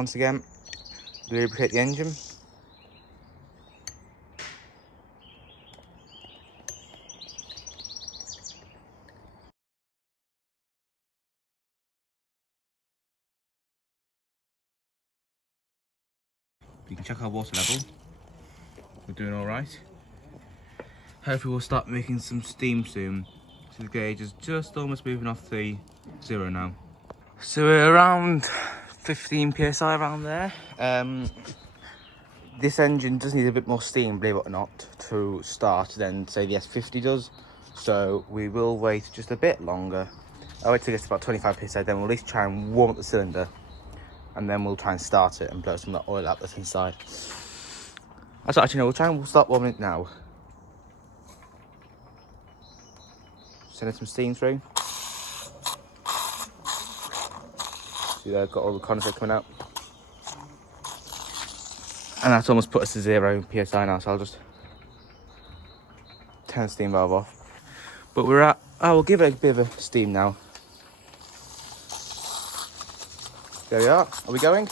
once again. Lubricate the engine. You can check our water level. We're doing all right. Hopefully we'll start making some steam soon. So the gauge is just almost moving off the 0 now. So we're around 15 psi around there. This engine does need a bit more steam, believe it or not, to start than say the S50 does. So we will wait just a bit longer. I'll wait till it gets to about 25 psi, then we'll at least try and warm up the cylinder. And then we'll try and start it and blow some of that oil out that's inside. Actually, no, we'll start warming it now. Sending some steam through. See there, got all the condensate coming out. And that's almost put us to 0 psi now, so I'll just turn the steam valve off. But we're at, we'll give it a bit of a steam now. There we are. Are we going?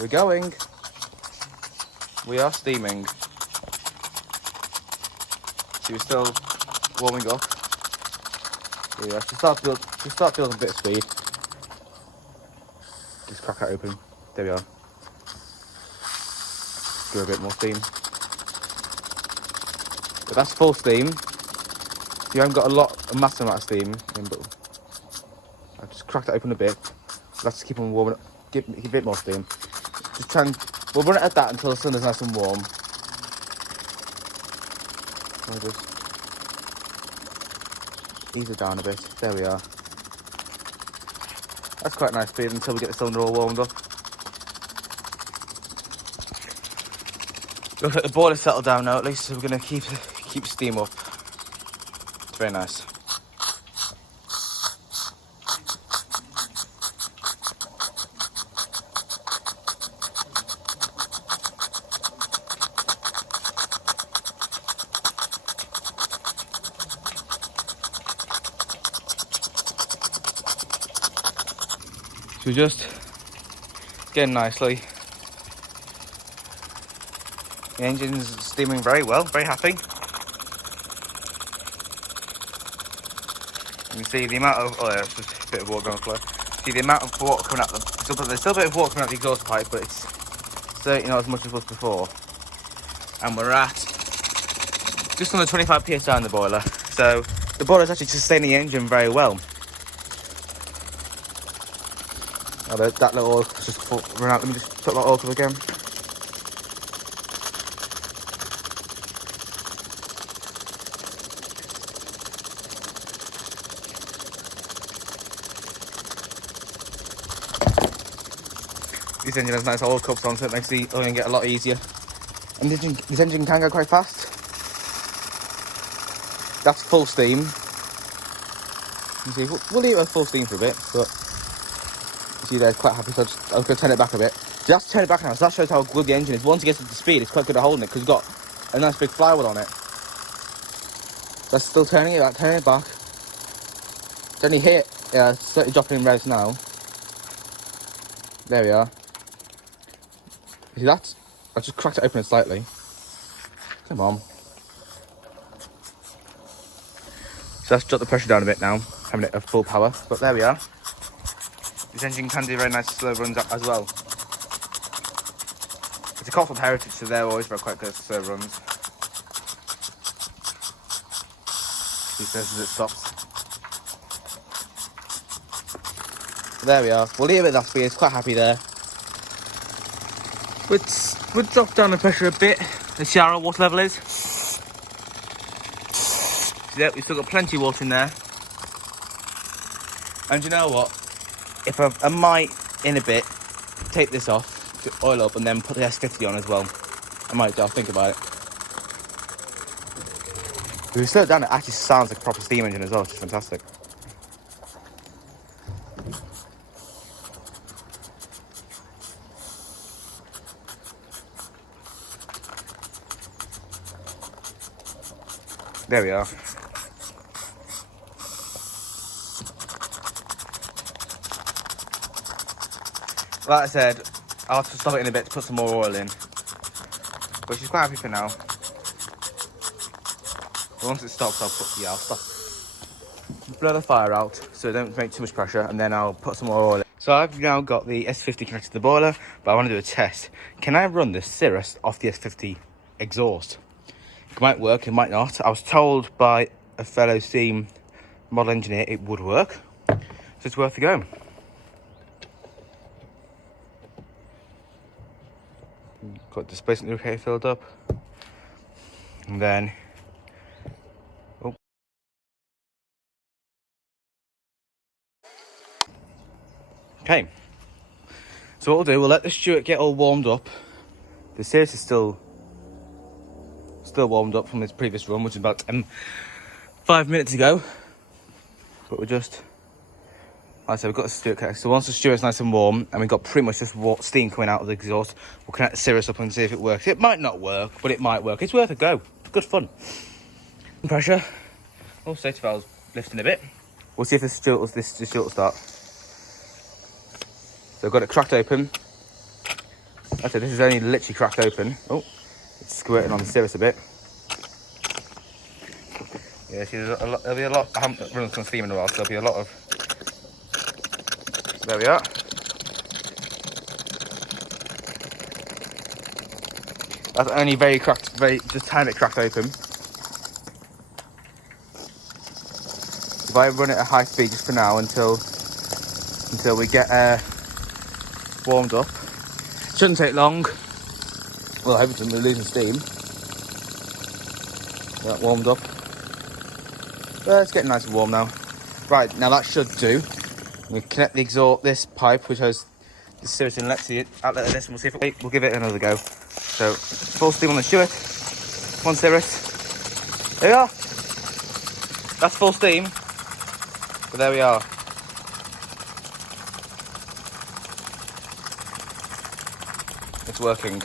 We're going. We are steaming. See, we're still warming up. Yeah, to start building a bit of speed. Just crack it open. There we are. Give it a bit more steam. But that's full steam. You haven't got a massive amount of steam in, but I just cracked it open a bit. Let's keep on warming up. Give a bit more steam. Just try and we'll run it at that until the cylinder's nice and warm. I'll just ease it down a bit. There we are. That's quite nice speed until we get the cylinder all warmed up. Look at the boiler settled down now at least, so we're going to keep steam up. It's very nice. So we're just getting nicely. The engine's steaming very well, very happy. You can see the amount of, it's just a bit of water going to flow. See the amount of water coming out of them. There's still a bit of water coming out the exhaust pipe, but it's certainly not as much as it was before. And we're at just under 25 psi in the boiler. So the boiler's actually sustaining the engine very well. Oh, that little oil just run out. Let me just put that oil cover again. This engine has nice oil cups on, so it makes the oiling get a lot easier. And this engine can go quite fast. That's full steam. You see, we'll leave it at full steam for a bit, but you see they're quite happy, so I'm going to turn it back a bit. So that's turn it back now, so that shows how good the engine is. Once it gets up to speed, it's quite good at holding it, because it's got a nice big flywheel on it. That's still turning it back. It's only hit, it's slightly dropping in revs now. There we are. See that? I just cracked it open slightly. Come on. So let's drop the pressure down a bit now, having it at full power. But there we are. This engine can do very nice slow runs as well. It's a Cotswold heritage, so they're always very quite good slow runs. See first as it stops. There we are. We'll leave it at that speed. It's quite happy there. We'll drop down the pressure a bit. Let's see how our water level is. Yeah, we've still got plenty of water in there. And you know what? If I might, in a bit, take this off, to oil up, and then put the S50 on as well. I might do, I'll think about it. If we slow it down, it actually sounds like a proper steam engine as well, which is fantastic. There we are. Like I said, I'll have to stop it in a bit to put some more oil in. But she's quite happy for now. But once it stops, I'll stop. Blow the fire out so don't make too much pressure, and then I'll put some more oil in. So I've now got the S50 connected to the boiler, but I want to do a test. Can I run the Cirrus off the S50 exhaust? It might work, it might not. I was told by a fellow steam model engineer it would work, so it's worth a go. Got the displacement okay filled up, and then okay. So what we'll do, we'll let the Stuart get all warmed up. The Cirrus is still warmed up from its previous run, which is about 5 minutes ago. But we're just, like I said, we've got the Stuart connected. So once the Stuart's nice and warm, and we've got pretty much just steam coming out of the exhaust, we'll connect the Cirrus up and see if it works. It might not work, but it might work. It's worth a go. Good fun. Pressure. Oh, safety valve's lifting a bit. We'll see if the Stuart will start. So I've got it cracked open. Like I said, this is only literally cracked open. Oh, it's squirting on the Cirrus a bit. Yeah, see, there'll be a lot. I haven't run some steam in a while, so there'll be a lot of. There we are. That's only very cracked, just tiny bit cracked open. If I run it at high speed just for now until we get warmed up, shouldn't take long. Well, I hope we're losing steam. That warmed up. It's getting nice and warm now. Right, now that should do. We connect the exhaust, this pipe which has the Cirrus inlet to the outlet of this, and we'll see if we'll give it another go. So full steam on the Stuart, one Cirrus. There we are. That's full steam. But there we are. It's working.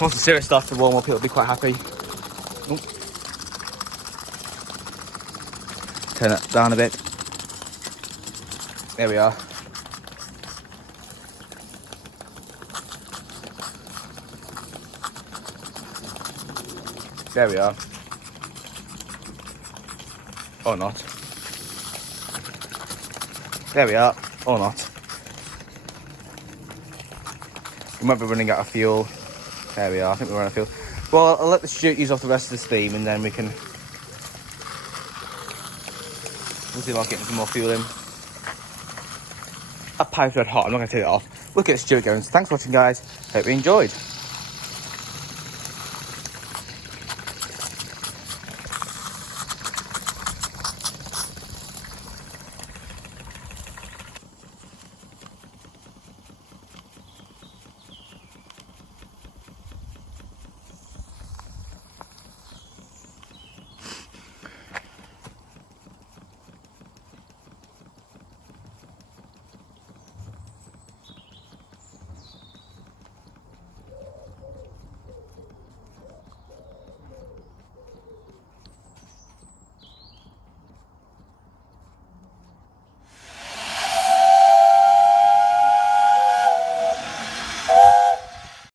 Once the Cirrus starts to warm up, it'll be quite happy. Ooh. Turn it down a bit. There we are. There we are. Or not. There we are. Or not. We might be running out of fuel. There we are. I think we're running out of fuel. Well, I'll let the Stuart use off the rest of the steam, and then we'll see about getting some more fuel in. That pipe's red hot. I'm not going to take it off. We'll get Stuart going. So thanks for watching, guys. Hope you enjoyed.